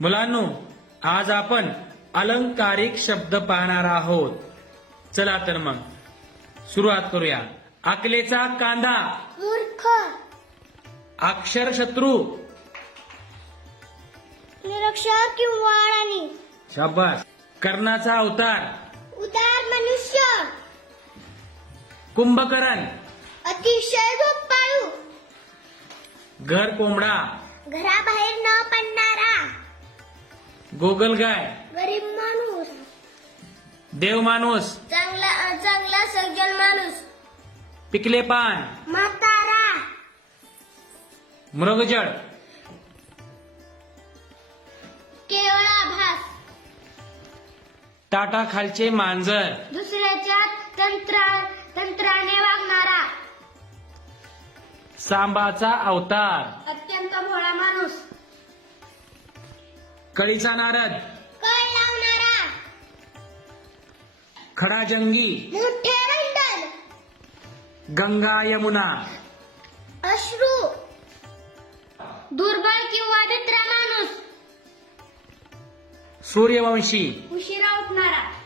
मुलांनो आज आपण अलंकारिक शब्द पाहणार आहोत. चला तर मग सुरुवात करूया. अकलेचा कांदा. मूर्ख. अक्षर शत्रू निरक्षर किंवा अडाणी. शाबास. कर्णाचा अवतार. उदार मनुष्य. कुंभकरण. अतिशय झोपाळू घर कोंबडा. घराबाहेर न पडणारा गोगलगाय गरीब माणूस. देव माणूस. चांगला चांगला सज्जन माणूस. पिकले पान. म्हातारा. मृगजळ केवळ आभास. टाटा खालचे मांजर. दुसऱ्याच्या तंत्रा तंत्राने वागणारा. सांबाचा अवतार. अत्यंत भोळा माणूस. कळीचा नारद. कळ लावणारा. मोठे रंडन. गंगा यमुना. अश्रू. दुर्बळ किंवा भित्रा माणूस. सूर्यवंशी. उशिरा उठणारा.